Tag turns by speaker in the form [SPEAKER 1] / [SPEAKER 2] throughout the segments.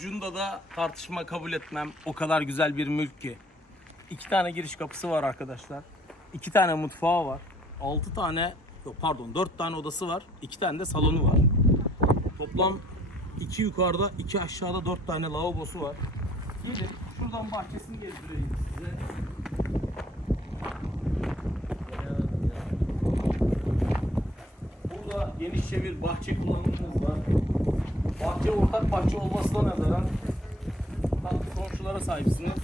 [SPEAKER 1] Cunda'da tartışma kabul etmem. O kadar güzel bir mülk ki. İki tane giriş kapısı var arkadaşlar. İki tane mutfağı var. Altı tane, yok pardon dört tane odası var. İki tane de salonu var. Toplam iki yukarıda, iki aşağıda dört tane lavabosu var. Gelin şuradan bahçesini gezdireyim size. Burada genişçe bir bahçe kullanımımız var. Bahçe ortak bahçe olmasına nazaran komşulara sahipsiniz.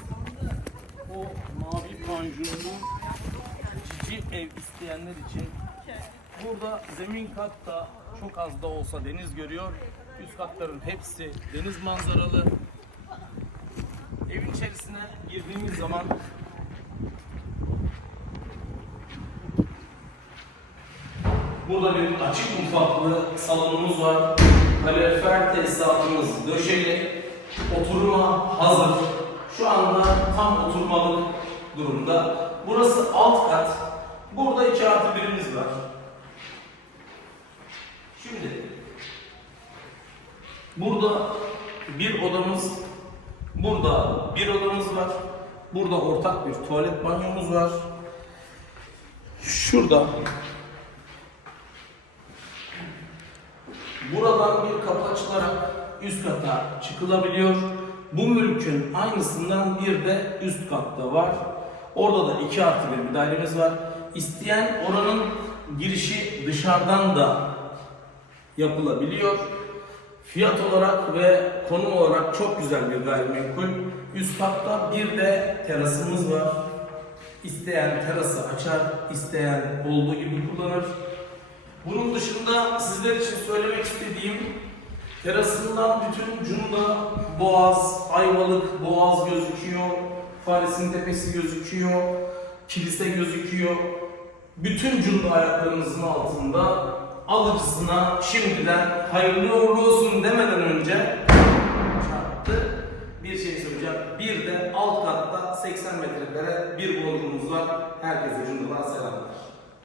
[SPEAKER 1] O mavi panjurlu cici ev isteyenler için burada zemin katta çok az da olsa deniz görüyor. Üst katların hepsi deniz manzaralı. Evin içerisine girdiğimiz zaman Burada bir açık mutfaklı salonumuz var. Kalorifer tesisatımız döşeli. Oturuma hazır. Şu anda tam oturmalık durumda. Burası alt kat. Burada 2 artı birimiz var. Şimdi burada bir odamız, burada bir odamız var. Burada ortak bir tuvalet banyomuz var. Şurada Buradan bir kapı açılarak üst kata çıkılabiliyor. Bu mülkün aynısından bir de üst katta var. Orada da 2 artı bir bir dairemiz var. İsteyen oranın girişi dışarıdan da yapılabiliyor. Fiyat olarak ve konum olarak çok güzel bir gayrimenkul. Üst katta bir de terasımız var. İsteyen terası açar, isteyen olduğu gibi kullanır. Bunun dışında sizler için söylemek istediğim terasından bütün Cunda, Boğaz, Ayvalık, Boğaz gözüküyor. Fares'in tepesi gözüküyor. Kilise gözüküyor. Bütün Cunda ayaklarınızın altında alıcısına şimdiden hayırlı uğurlu olsun demeden önce çarptı. Bir şey söyleyeceğim. Bir de alt katta 80 metrekare bir bodrumumuz var. Herkese Cunda'dan selamlar.